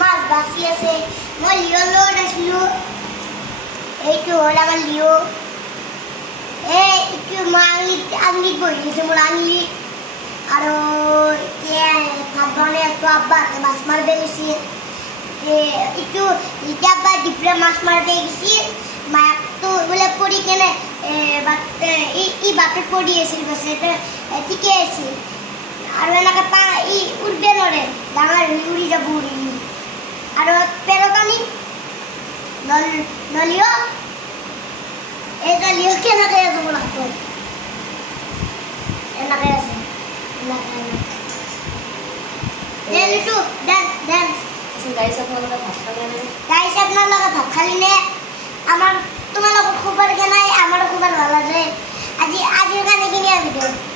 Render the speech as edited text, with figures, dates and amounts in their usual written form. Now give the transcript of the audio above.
মাছ বাছি আছে মই লিঅ লৈ আছিলো এইটো হ'ল আমাৰ লিঅ এইটো মই আঙিত বহি আছে মোৰ আঙিত আৰু এতিয়া ভাত বনাই আছো আব্বা মাছ মাৰিব গৈছে এইটো এতিয়া আব্বা ডিপৰা মাছ মাৰিব গৈছে মাকটো বোলে পৰি কেনে ই বাটত পৰি আছিল বাছে ঠিকে আছিল আৰু এনেকৈ ই উৰিব নোৱাৰে ডাঙৰ হৈ উৰি যাব উৰি আৰু পেৰত আনি নলিঅ লিঅ কেনেকৈ আছে মোৰ হাতত এনেকৈ আছে গাইছ আপোনালোকে ভাত খালে নে? গাইছ আপোনালোকে ভাত খালি নে? আমাৰ তোমালোকৰ খবৰ কেনে? আমাৰ খবৰ ভাল আছে। আজিৰ কাৰণে কিনি ভিডিঅ'